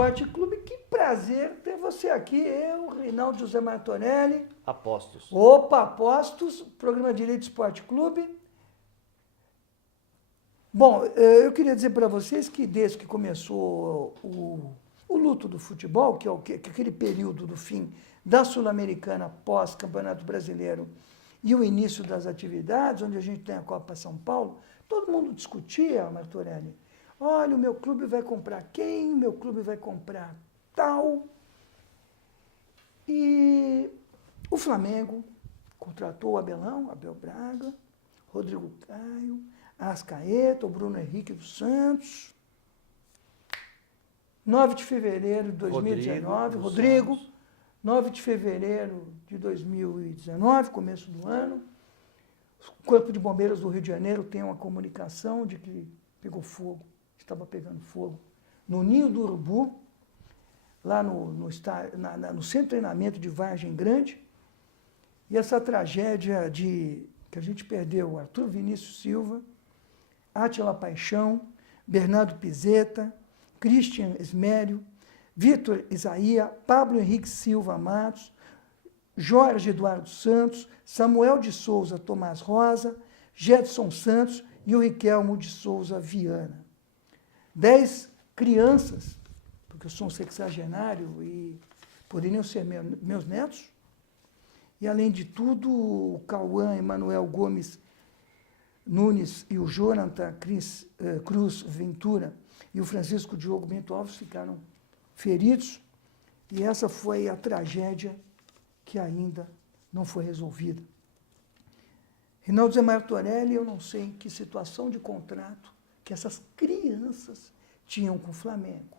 Esporte Clube. Que prazer ter você aqui, eu, Reinaldo José Martorelli. Apostos. Opa, Apostos, programa Direito Esporte Clube. Bom, eu queria dizer para vocês que desde que começou o luto do futebol, que é aquele período do fim da Sul-Americana pós-Campeonato Brasileiro e o início das atividades, onde a gente tem a Copa São Paulo, todo mundo discutia, Martorelli, olha, o meu clube vai comprar quem, o meu clube vai comprar tal. E o Flamengo contratou o Abel Braga, Rodrigo Caio, Arrascaeta, o Bruno Henrique dos Santos. 9 de fevereiro de 2019, Rodrigo. 9 de fevereiro de 2019, começo do ano. O Corpo de Bombeiros do Rio de Janeiro tem uma comunicação de que pegou fogo, estava pegando fogo no Ninho do Urubu, lá no centro de treinamento de Vargem Grande. E essa tragédia que a gente perdeu Arthur Vinícius Silva, Átila Paixão, Bernardo Pizeta, Christian Esmério, Vitor Isaia, Pablo Henrique Silva Matos, Jorge Eduardo Santos, Samuel de Souza Tomás Rosa, Gedson Santos e o Riquelmo de Souza Viana. 10 crianças, porque eu sou um sexagenário e poderiam ser meus netos, e além de tudo, o Cauã Emanuel Gomes Nunes e o Jonathan Cruz Ventura e o Francisco Diogo Bento Alves ficaram feridos, e essa foi a tragédia que ainda não foi resolvida. Reinaldo Zé Martorelli, eu não sei em que situação de contrato que essas crianças tinham com o Flamengo.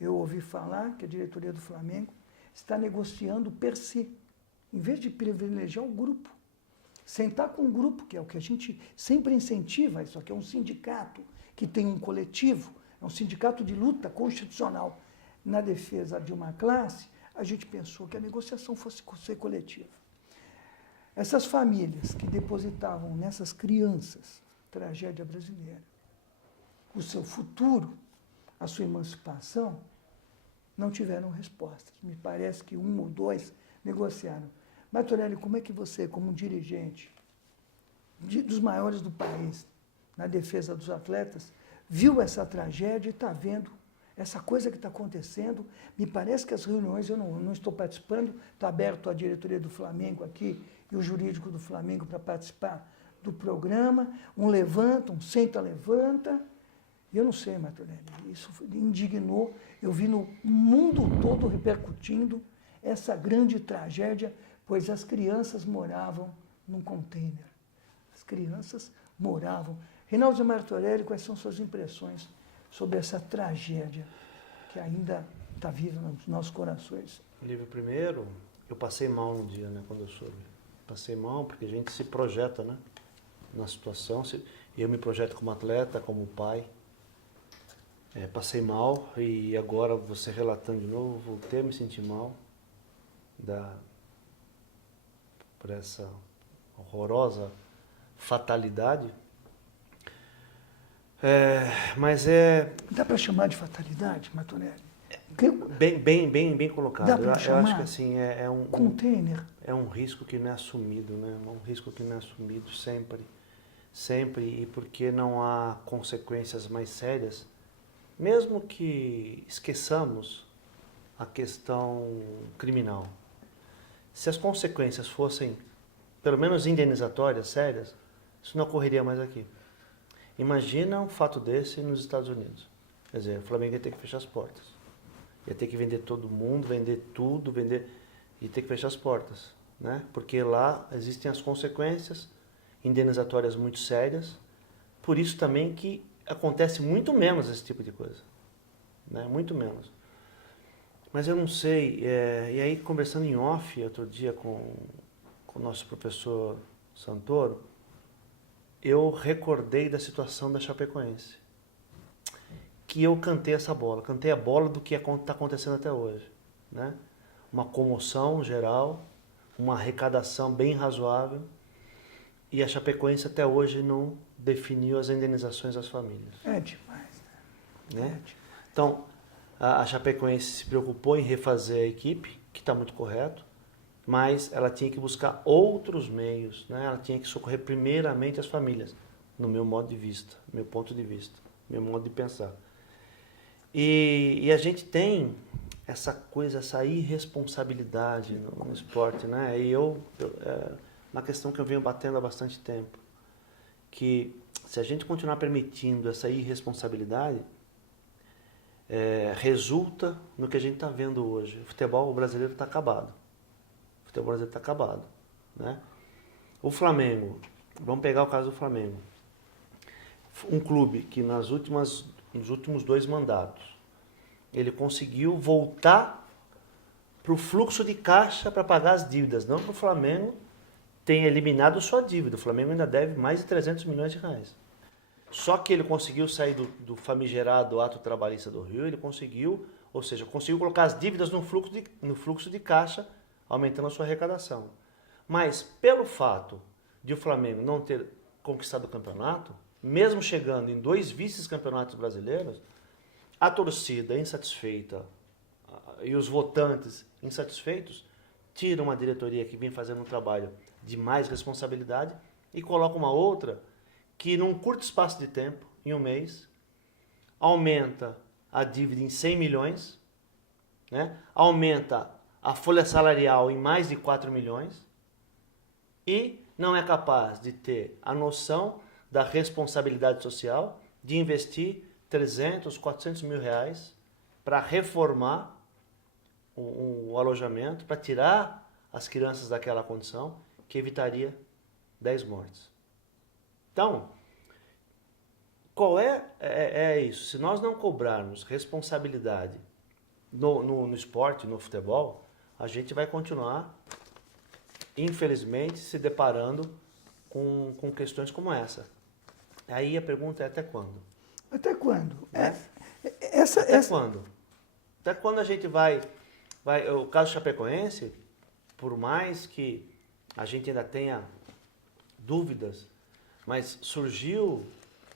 Eu ouvi falar que a diretoria do Flamengo está negociando per se, em vez de privilegiar o grupo. Sentar com o grupo, que é o que a gente sempre incentiva, isso aqui é um sindicato que tem um coletivo, é um sindicato de luta constitucional na defesa de uma classe, a gente pensou que a negociação fosse ser coletiva. Essas famílias que depositavam nessas crianças, tragédia brasileira, o seu futuro, a sua emancipação, não tiveram respostas. Me parece que 1 ou 2 negociaram. Martorelli, como é que você, como um dirigente dos maiores do país, na defesa dos atletas, viu essa tragédia e está vendo essa coisa que está acontecendo? Me parece que as reuniões, eu não estou participando, está aberto a diretoria do Flamengo aqui e o jurídico do Flamengo para participar do programa, um levanta, um senta, levanta. E eu não sei, Martorelli, isso indignou, eu vi no mundo todo repercutindo essa grande tragédia, pois as crianças moravam num container. As crianças moravam. Reinaldo Martorelli, quais são suas impressões sobre essa tragédia que ainda está viva nos nossos corações? Lívia, primeiro, eu passei mal no dia, né, quando eu soube. Passei mal porque a gente se projeta, né, na situação. Eu me projeto como atleta, como pai. Passei mal e agora você relatando de novo, voltei a me sentir mal por essa horrorosa fatalidade. Mas Dá para chamar de fatalidade, Martorelli? Bem colocado. Dá para chamar? Eu acho que assim, Container. É um risco que não é assumido, né? É um risco que não é assumido sempre. Sempre, e porque não há consequências mais sérias, mesmo que esqueçamos a questão criminal. Se as consequências fossem, pelo menos indenizatórias, sérias, isso não ocorreria mais aqui. Imagina um fato desse nos Estados Unidos. Quer dizer, o Flamengo ia ter que fechar as portas. Ia ter que vender todo mundo, vender tudo, ia ter que fechar as portas, né? Porque lá existem as consequências indenizatórias muito sérias. Por isso também que acontece muito menos esse tipo de coisa, né? Muito menos. Mas eu não sei, e aí conversando em off outro dia com o nosso professor Santoro, eu recordei da situação da Chapecoense, que eu cantei a bola do que está acontecendo até hoje, né? Uma comoção geral, uma arrecadação bem razoável, e a Chapecoense até hoje não definiu as indenizações às famílias. É demais, né? Então, A Chapecoense se preocupou em refazer a equipe, que está muito correto, mas ela tinha que buscar outros meios, né? Ela tinha que socorrer primeiramente as famílias, no meu modo de vista, meu ponto de vista, meu modo de pensar. E a gente tem essa coisa, essa irresponsabilidade no esporte, né? E é uma questão que eu venho batendo há bastante tempo, que se a gente continuar permitindo essa irresponsabilidade, resulta no que a gente está vendo hoje. O futebol brasileiro está acabado. O futebol brasileiro está acabado, né? O Flamengo, vamos pegar o caso do Flamengo. Um clube que nos últimos 2 mandatos, ele conseguiu voltar para o fluxo de caixa para pagar as dívidas. Não que o Flamengo tenha eliminado sua dívida. O Flamengo ainda deve mais de 300 milhões de reais. Só que ele conseguiu sair do famigerado ato trabalhista do Rio, ele conseguiu, ou seja, conseguiu colocar as dívidas no fluxo de caixa, aumentando a sua arrecadação. Mas pelo fato de o Flamengo não ter conquistado o campeonato, mesmo chegando em 2 vice-campeonatos brasileiros, a torcida insatisfeita e os votantes insatisfeitos tiram a diretoria que vem fazendo um trabalho de mais responsabilidade e colocam uma outra que num curto espaço de tempo, em um mês, aumenta a dívida em 100 milhões, né? Aumenta a folha salarial em mais de 4 milhões e não é capaz de ter a noção da responsabilidade social de investir 300, 400 mil reais para reformar o alojamento, para tirar as crianças daquela condição que evitaria 10 mortes. Então, qual é isso? Se nós não cobrarmos responsabilidade no esporte, no futebol, a gente vai continuar, infelizmente, se deparando com questões como essa. Aí a pergunta é até quando? Até quando? Né? Até quando? Até quando a gente vai... O caso Chapecoense, por mais que a gente ainda tenha dúvidas, mas surgiu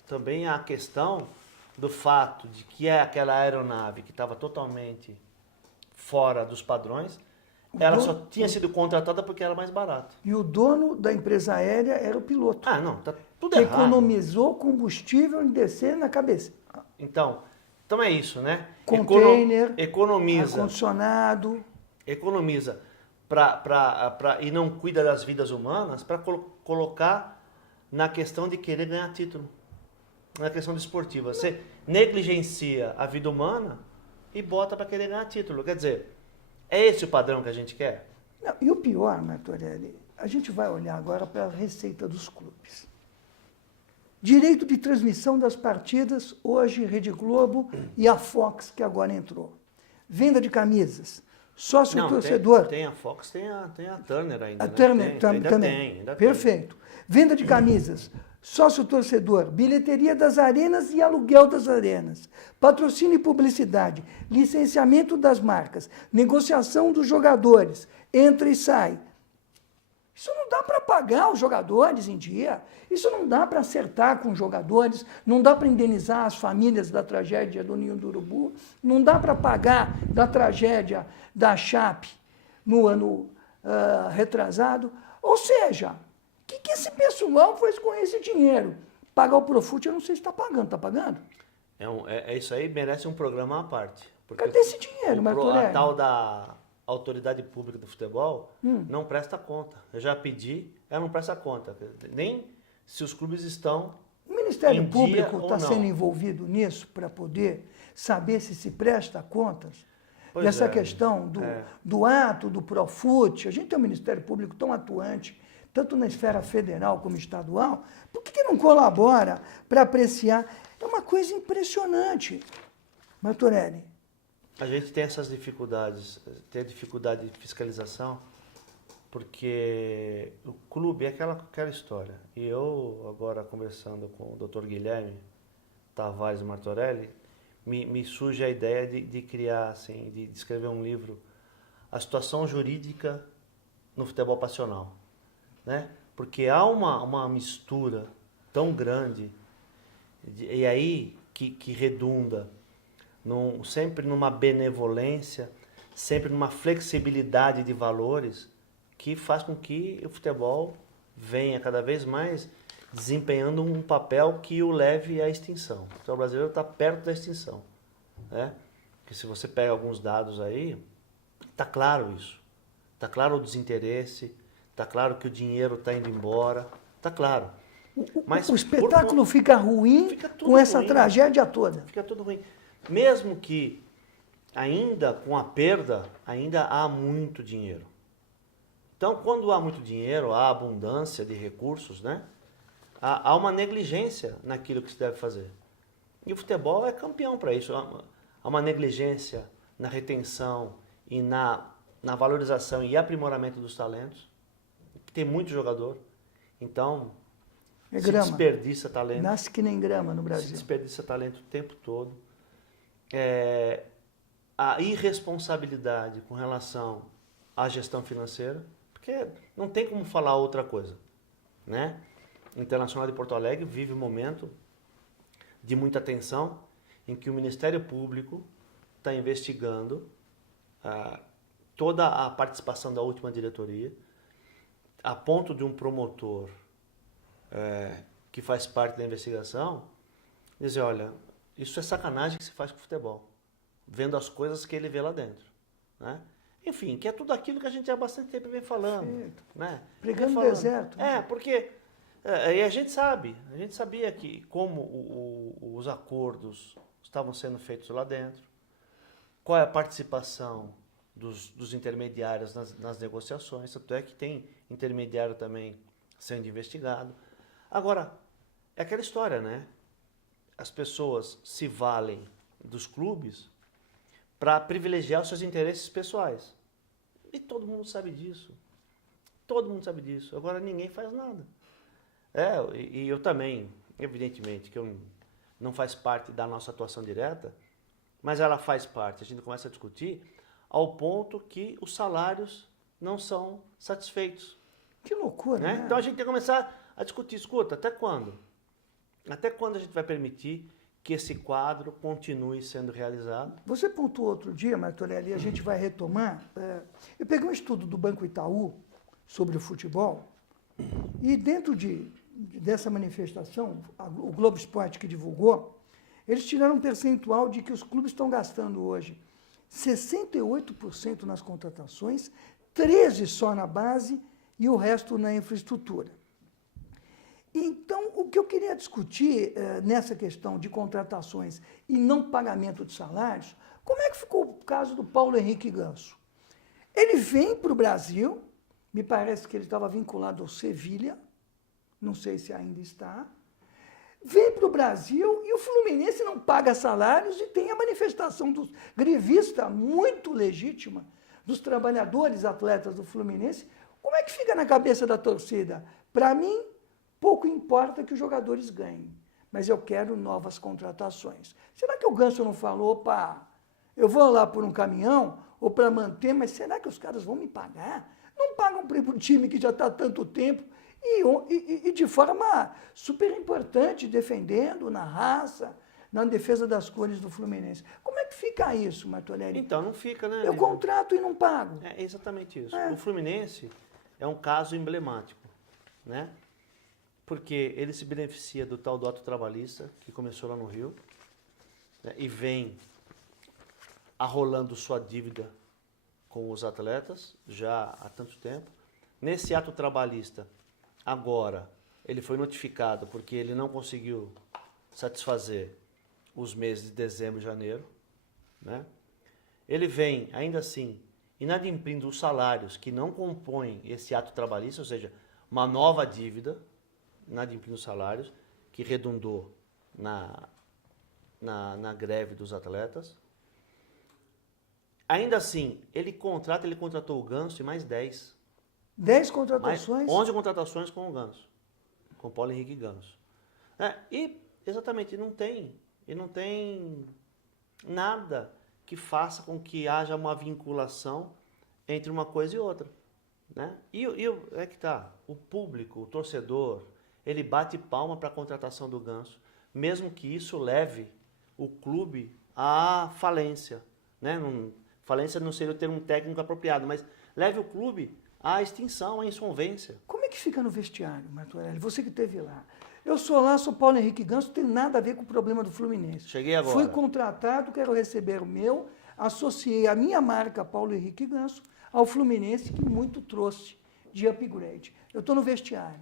também a questão do fato de que aquela aeronave que estava totalmente fora dos padrões, ela só tinha sido contratada porque era mais barata. E o dono da empresa aérea era o piloto. Ah, não, tá tudo que errado. Economizou combustível em descer na cabeça. Então é isso, né? Container, economiza, ar-condicionado. Economiza e não cuida das vidas humanas para colocar na questão de querer ganhar título, na questão desportiva. Você negligencia a vida humana e bota para querer ganhar título. Quer dizer, é esse o padrão que a gente quer? Não, e o pior, Martorelli, a gente vai olhar agora para a receita dos clubes. Direito de transmissão das partidas, hoje Rede Globo e a Fox, que agora entrou. Venda de camisas, sócio-torcedor. Tem a Fox, tem a Turner ainda. A Turner também. Perfeito. Venda de camisas, sócio-torcedor, bilheteria das arenas e aluguel das arenas, patrocínio e publicidade, licenciamento das marcas, negociação dos jogadores, entra e sai. Isso não dá para pagar os jogadores em dia, isso não dá para acertar com os jogadores, não dá para indenizar as famílias da tragédia do Ninho do Urubu, não dá para pagar da tragédia da Chape no ano retrasado. Ou seja, o que esse pessoal fez com esse dinheiro? Pagar o Profut, eu não sei se está pagando, está pagando? Isso aí merece um programa à parte. Cadê esse dinheiro, Martorelli? A tal da autoridade pública do futebol não presta conta. Eu já pedi, ela não presta conta. Nem se os clubes estão O Ministério Público está sendo envolvido nisso para poder saber se presta contas dessa questão do ato do Profut. A gente tem um Ministério Público tão atuante, tanto na esfera federal como estadual, por que não colabora para apreciar? É uma coisa impressionante, Martorelli. A gente tem essas dificuldades, tem a dificuldade de fiscalização, porque o clube é aquela história. E eu, agora conversando com o Dr. Guilherme Tavares Martorelli, me surge a ideia de criar, assim, de escrever um livro, A Situação Jurídica no Futebol Passional, né? Porque há uma mistura tão grande, e aí que redunda sempre numa benevolência, sempre numa flexibilidade de valores que faz com que o futebol venha cada vez mais desempenhando um papel que o leve à extinção. O futebol brasileiro está perto da extinção, né? Porque se você pega alguns dados aí, está claro isso. Está claro o desinteresse, está claro que o dinheiro está indo embora, está claro. Mas o espetáculo fica ruim fica com essa ruim, tragédia toda. Fica tudo ruim. Mesmo que ainda com a perda, ainda há muito dinheiro. Então, quando há muito dinheiro, há abundância de recursos, né? Há uma negligência naquilo que se deve fazer. E o futebol é campeão para isso. Há uma negligência na retenção e na valorização e aprimoramento dos talentos. Tem muito jogador. Então, É se grama. desperdiça talento. Nasce que nem grama no Se Brasil. desperdiça talento o tempo todo. A irresponsabilidade com relação à gestão financeira, porque não tem como falar outra coisa, né? O Internacional de Porto Alegre vive um momento de muita tensão em que o Ministério Público está investigando toda a participação da última diretoria, a ponto de um promotor que faz parte da investigação dizer, olha, isso é sacanagem que se faz com o futebol, vendo as coisas que ele vê lá dentro, né? Enfim, que é tudo aquilo que a gente há bastante tempo vem falando, né? Pregando no falando. deserto. Né? Porque e a gente sabia que como os acordos estavam sendo feitos lá dentro, qual é a participação dos intermediários nas negociações, tanto é que tem intermediário também sendo investigado. Agora, é aquela história, né? As pessoas se valem dos clubes para privilegiar os seus interesses pessoais. E todo mundo sabe disso. Todo mundo sabe disso. Agora ninguém faz nada. E eu também, evidentemente, que eu não faz parte da nossa atuação direta, mas ela faz parte. A gente começa a discutir ao ponto que os salários não são satisfeitos. Que loucura, né? Então a gente tem que começar a discutir, escuta, até quando? Até quando a gente vai permitir que esse quadro continue sendo realizado? Você pontuou outro dia, Martorelli, a gente vai retomar. Eu peguei um estudo do Banco Itaú sobre o futebol e dentro dessa manifestação, o Globo Esporte que divulgou, eles tiraram um percentual de que os clubes estão gastando hoje 68% nas contratações, 13% só na base e o resto na infraestrutura. Então, o que eu queria discutir nessa questão de contratações e não pagamento de salários, como é que ficou o caso do Paulo Henrique Ganso? Ele vem para o Brasil, me parece que ele estava vinculado ao Sevilha, não sei se ainda está, vem para o Brasil e o Fluminense não paga salários e tem a manifestação dos grevistas muito legítima dos trabalhadores atletas do Fluminense. Como é que fica na cabeça da torcida? Para mim, pouco importa que os jogadores ganhem, mas eu quero novas contratações. Será que o Ganso não falou, opa, eu vou lá por um caminhão ou para manter, mas será que os caras vão me pagar? Não pagam para o time que já está há tanto tempo e de forma super importante, defendendo na raça, na defesa das cores do Fluminense. Como é que fica isso, Martorelli? Então, não fica, né? Eu contrato e não pago. É exatamente isso. O Fluminense é um caso emblemático, né? Porque ele se beneficia do tal do ato trabalhista, que começou lá no Rio, né, e vem arrolando sua dívida com os atletas já há tanto tempo. Nesse ato trabalhista, agora, ele foi notificado porque ele não conseguiu satisfazer os meses de dezembro e janeiro, né? Ele vem, ainda assim, inadimplindo os salários que não compõem esse ato trabalhista, ou seja, uma nova dívida, inadimplindo os salários, que redundou na greve dos atletas. Ainda assim, ele contratou o Ganso e mais 10. 10 contratações? Mais 11 contratações com o Ganso, com o Paulo Henrique Ganso. E, exatamente, não tem nada que faça com que haja uma vinculação entre uma coisa e outra, né? E é que tá, o público, o torcedor, ele bate palma para a contratação do Ganso, mesmo que isso leve o clube à falência, né? Falência não seria o termo técnico apropriado, mas leve o clube à extinção, à insolvência. Como é que fica no vestiário, Martorelli? Você que esteve lá. Eu sou lá, sou Paulo Henrique Ganso, não tem nada a ver com o problema do Fluminense. Cheguei agora. Fui contratado, quero receber o meu, associei a minha marca Paulo Henrique Ganso ao Fluminense, que muito trouxe de upgrade. Eu estou no vestiário.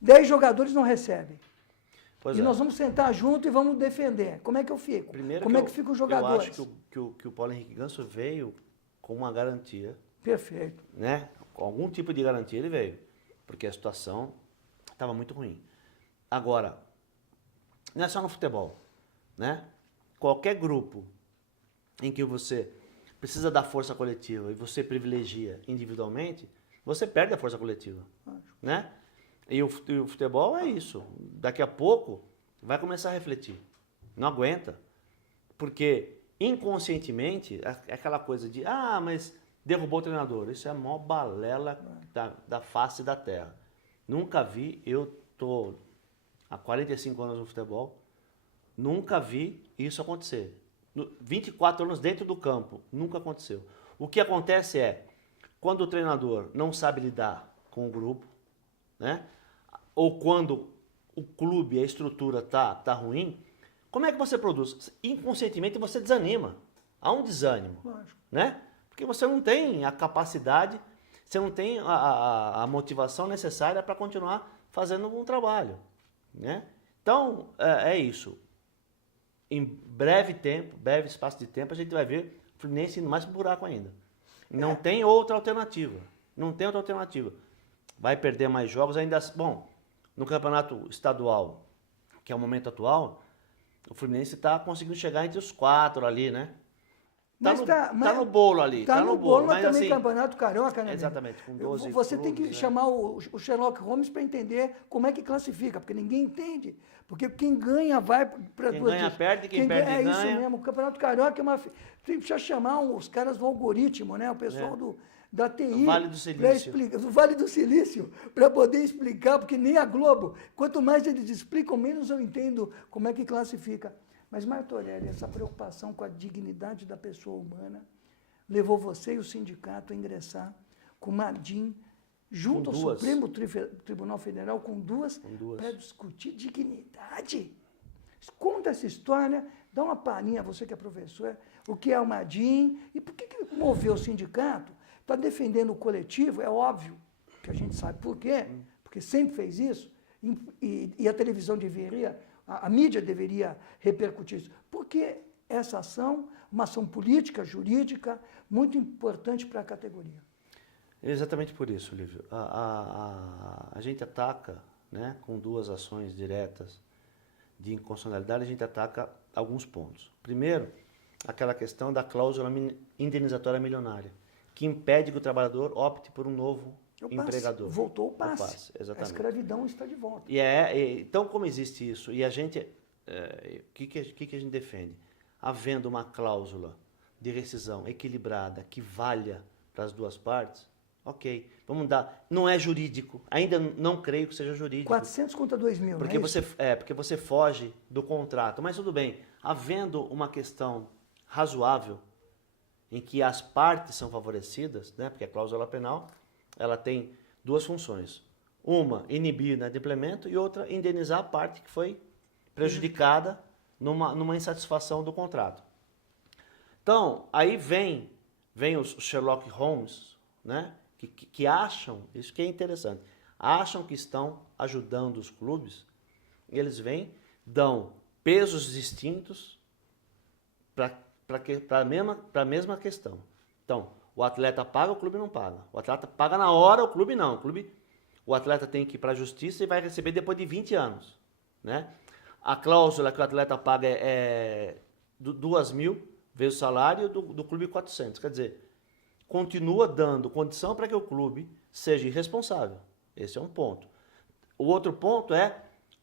10 jogadores não recebem. Pois E é. nós vamos sentar junto e vamos defender. Como é que eu fico? Primeiro Como é que ficam os jogadores? Eu acho que o Paulo Henrique Ganso veio com uma garantia, Perfeito. né? Com algum tipo de garantia ele veio, porque a situação estava muito ruim. Agora, não é só no futebol, né? Qualquer grupo em que você precisa da força coletiva e você privilegia individualmente, você perde a força coletiva, né? E o futebol é isso. Daqui a pouco vai começar a refletir. Não aguenta. Porque inconscientemente, é aquela coisa de, mas derrubou o treinador. Isso é a maior balela da face da terra. Nunca vi, eu tô há 45 anos no futebol, nunca vi isso acontecer. 24 anos dentro do campo, nunca aconteceu. O que acontece é, quando o treinador não sabe lidar com o grupo, né? Ou quando o clube, a estrutura tá ruim, como é que você produz? Inconscientemente você desanima. Há um desânimo, Lógico. né? Porque você não tem a capacidade, você não tem a motivação necessária para continuar fazendo um trabalho, né? Então, é isso. Em breve tempo, breve espaço de tempo, a gente vai ver o Fluminense indo mais pro buraco ainda. Não tem outra alternativa. Não tem outra alternativa. Vai perder mais jogos ainda. Bom, no campeonato estadual, que é o momento atual, o Fluminense está conseguindo chegar entre os 4 ali, né? Tá no bolo ali. Tá no bolo, mas também assim, Campeonato Carioca, né? exatamente, com 12 Você tem que clubes, né? chamar o Sherlock Holmes para entender como é que classifica, porque ninguém entende. Porque quem ganha vai para Quem ganha perde, quem perde É ganha. isso mesmo. O Campeonato Carioca é uma. Tem que chamar os caras do algoritmo, né? O pessoal da TI. Vale do Silício. Do Vale do Silício, para poder explicar, porque nem a Globo. Quanto mais eles explicam, menos eu entendo como é que classifica. Mas, Martorelli, essa preocupação com a dignidade da pessoa humana levou você e o sindicato a ingressar com uma DIN junto ao Supremo Tribunal Federal com duas. Para discutir dignidade. Conta essa história, dá uma palhinha, você que é professor, o que é uma DIN e por que moveu o sindicato? Está defendendo o coletivo, é óbvio que a gente sabe por quê, porque sempre fez isso, e a televisão deveria, a mídia deveria repercutir isso. Porque essa ação, uma ação política, jurídica, muito importante para a categoria. Exatamente por isso, Lívio. A gente ataca, né, com 2 ações diretas de inconstitucionalidade, a gente ataca alguns pontos. Primeiro, aquela questão da cláusula indenizatória milionária, que impede que o trabalhador opte por um novo empregador. Voltou o passe. Exatamente. A escravidão está de volta. Então, como existe isso, e a gente, o que a gente defende? Havendo uma cláusula de rescisão equilibrada, que valha para as duas partes, ok, vamos dar. Não é jurídico, ainda não creio que seja jurídico. 400 contra 2 mil, porque não é isso? porque você foge do contrato. Mas tudo bem, havendo uma questão razoável em que as partes são favorecidas, né, porque a cláusula penal ela tem 2 funções. Uma, inibir o inadimplemento e outra, indenizar a parte que foi prejudicada numa insatisfação do contrato. Então, aí vem os Sherlock Holmes, né, que acham, isso que é interessante, acham que estão ajudando os clubes, e eles vêm, dão pesos distintos para a mesma questão. Então, o atleta paga, o clube não paga. O atleta paga na hora, o clube não. O atleta tem que ir para a justiça e vai receber depois de 20 anos. Né? A cláusula que o atleta paga é 2 mil vezes o salário do clube 400. Quer dizer, continua dando condição para que o clube seja irresponsável. Esse é um ponto. O outro ponto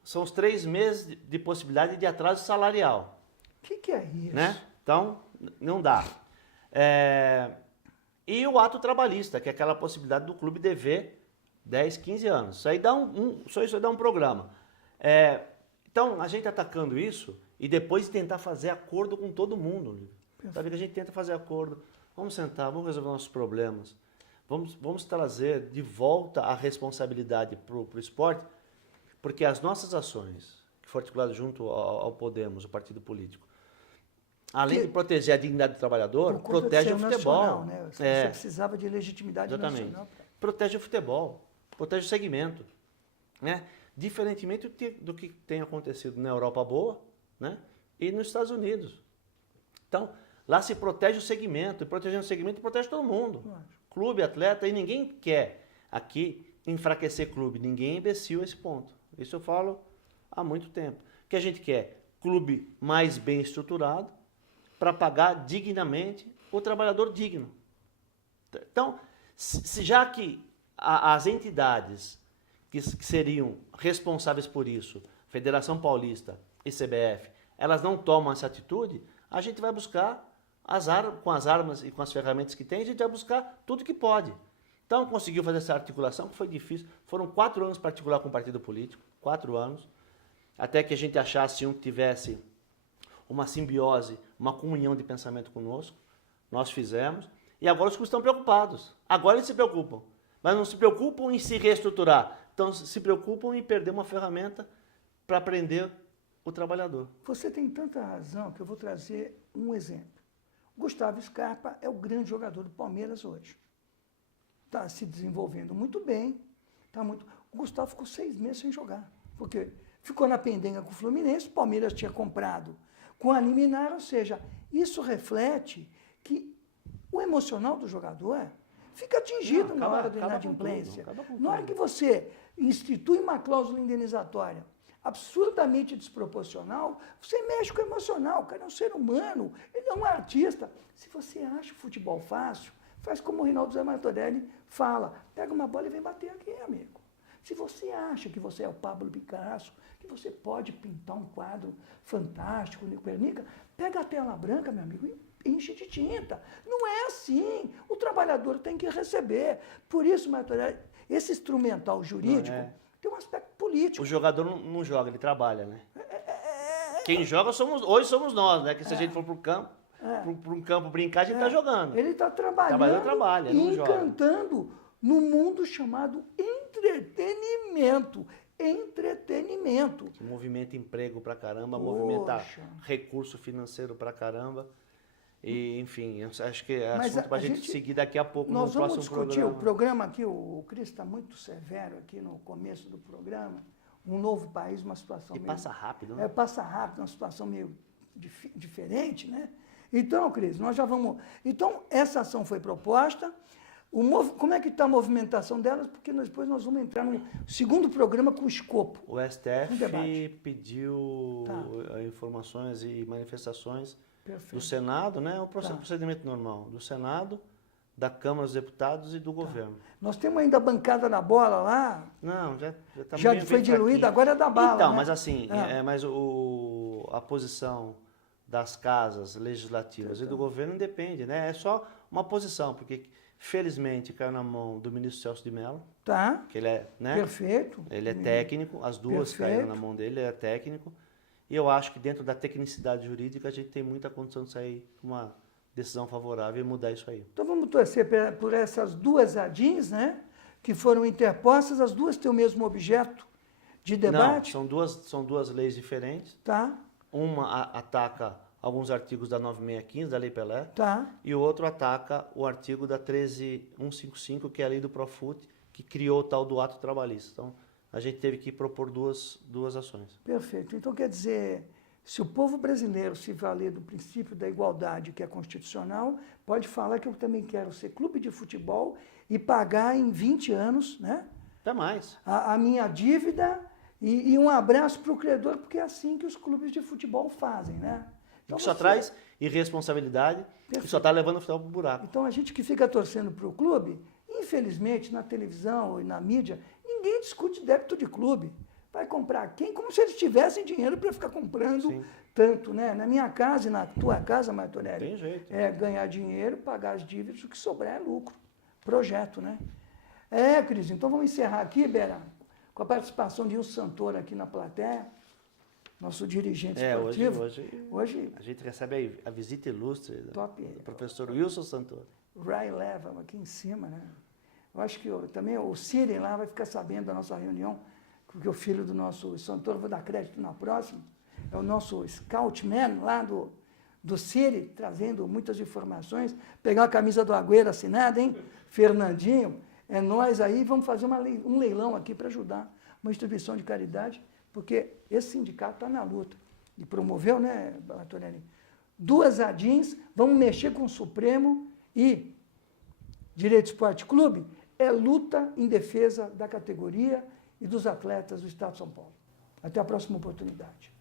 são os 3 meses de possibilidade de atraso salarial. O que é isso? Né? Então, não dá. E o ato trabalhista, que é aquela possibilidade do clube dever 10, 15 anos. Isso aí dá só isso aí dá um programa. Então, a gente atacando isso, E depois tentar fazer acordo com todo mundo, Lívia. Sabe que a gente tenta fazer acordo. Vamos sentar, vamos resolver nossos problemas. Vamos trazer de volta a responsabilidade para o esporte, porque as nossas ações, que foram articuladas junto ao Podemos, o partido político, além de proteger a dignidade do trabalhador, protege o futebol. Nacional, né? Você precisava de legitimidade nacional. Protege o futebol, protege o segmento. Né? Diferentemente do que tem acontecido na Europa boa, né? E nos Estados Unidos. Então, lá se protege o segmento, e protegendo o segmento protege todo mundo. Clube, atleta, e ninguém quer aqui enfraquecer clube, ninguém é imbecil a esse ponto. Isso eu falo há muito tempo. O que a gente quer? Clube mais bem estruturado para pagar dignamente o trabalhador digno. Então, já que as entidades que seriam responsáveis por isso, Federação Paulista e CBF, elas não tomam essa atitude, a gente vai buscar com as armas e com as ferramentas que tem, a gente vai buscar tudo que pode. Então conseguiu fazer essa articulação, que foi difícil. Foram 4 anos para articular com o partido político, 4 anos, até que a gente achasse um que tivesse uma simbiose, uma comunhão de pensamento conosco. Nós fizemos. E agora os clubes estão preocupados. Agora eles se preocupam. Mas não se preocupam em se reestruturar. Então se preocupam em perder uma ferramenta para prender o trabalhador. Você tem tanta razão que eu vou trazer um exemplo. Gustavo Scarpa é o grande jogador do Palmeiras hoje. Está se desenvolvendo muito bem. O Gustavo ficou 6 meses sem jogar. Porque ficou na pendenga com o Fluminense, o Palmeiras tinha comprado com a liminar, ou seja, isso reflete que o emocional do jogador fica atingido na hora da inadimplência. Na hora que você institui uma cláusula indenizatória absurdamente desproporcional, você mexe com o emocional. O cara é um ser humano, ele é um artista. Se você acha o futebol fácil, faz como o Reinaldo Zé Martorelli fala, pega uma bola e vem bater aqui, amigo. Se você acha que você é o Pablo Picasso, que você pode pintar um quadro fantástico, Nico, pega a tela branca, meu amigo, e enche de tinta. Não é assim. O trabalhador tem que receber. Por isso, Martorelli, esse instrumental jurídico tem um aspecto político. O jogador não joga, ele trabalha, né? Quem joga hoje somos nós, né? Que se a gente for para o campo, para um campo brincar, a gente está jogando. Ele está trabalhando, trabalha, e encantando no mundo chamado entretenimento. Entretenimento. Que movimenta emprego pra caramba, movimenta recurso financeiro pra caramba. E, enfim, acho que é assunto para a gente seguir daqui a pouco no próximo programa. Nós vamos discutir o programa aqui, o Cris está muito severo aqui no começo do programa. Um novo país, uma situação meio... passa rápido, né? Passa rápido, uma situação meio diferente, né? Então, Cris, nós já vamos... Então, essa ação foi proposta. Como é que está a movimentação delas? Porque depois nós vamos entrar no segundo programa com o escopo. O STF pediu informações e manifestações do Senado, né? O procedimento normal, do Senado, da Câmara dos Deputados e do governo. Nós temos ainda a bancada da bola lá. Não, já está já foi diluída, agora é da bala. Então, né? Mas assim, mas a posição das casas legislativas e do governo independe, né? É só uma posição, porque felizmente caiu na mão do ministro Celso de Mello. Tá. Que ele é, né? Perfeito. Ele é técnico, as duas caíram na mão dele, ele é técnico. E eu acho que dentro da tecnicidade jurídica a gente tem muita condição de sair com uma decisão favorável e mudar isso aí. Então vamos torcer por essas duas ADINs, né? Que foram interpostas, as duas têm o mesmo objeto de debate. Não, são duas leis diferentes. Tá. Uma ataca alguns artigos da 9615, da Lei Pelé, e o outro ataca o artigo da 13155, que é a lei do Profut, que criou o tal do ato trabalhista. Então, a gente teve que propor duas ações. Perfeito. Então, quer dizer, se o povo brasileiro se valer do princípio da igualdade, que é constitucional, pode falar que eu também quero ser clube de futebol e pagar em 20 anos, né? Até mais. A minha dívida e um abraço para o credor, porque é assim que os clubes de futebol fazem, né? Então, que só traz irresponsabilidade e só está levando o futebol para o buraco. Então, a gente que fica torcendo para o clube, infelizmente, na televisão e na mídia, ninguém discute débito de clube. Vai comprar quem? Como se eles tivessem dinheiro para ficar comprando tanto, né? Na minha casa e na tua casa, Martorelli. Tem jeito. É ganhar dinheiro, pagar as dívidas, o que sobrar é lucro. Projeto, né? Cris, então vamos encerrar aqui, Bera, com a participação de Ilson Santoro aqui na plateia. nosso dirigente Hoje esportivo. a gente recebe a visita ilustre do professor Wilson Santoro. Ray leva aqui em cima, né? Eu acho que também o Siri lá vai ficar sabendo da nossa reunião, porque o filho do nosso Santoro, vou dar crédito na próxima, é o nosso Scoutman lá do Siri, trazendo muitas informações. Pegar a camisa do Agüero assinada, hein? Fernandinho, é nós aí, vamos fazer um leilão aqui para ajudar uma instituição de caridade, porque esse sindicato está na luta. E promoveu, né, Antonelli? 2 ADINs, vamos mexer com o Supremo e Direito Esporte Clube é luta em defesa da categoria e dos atletas do Estado de São Paulo. Até a próxima oportunidade.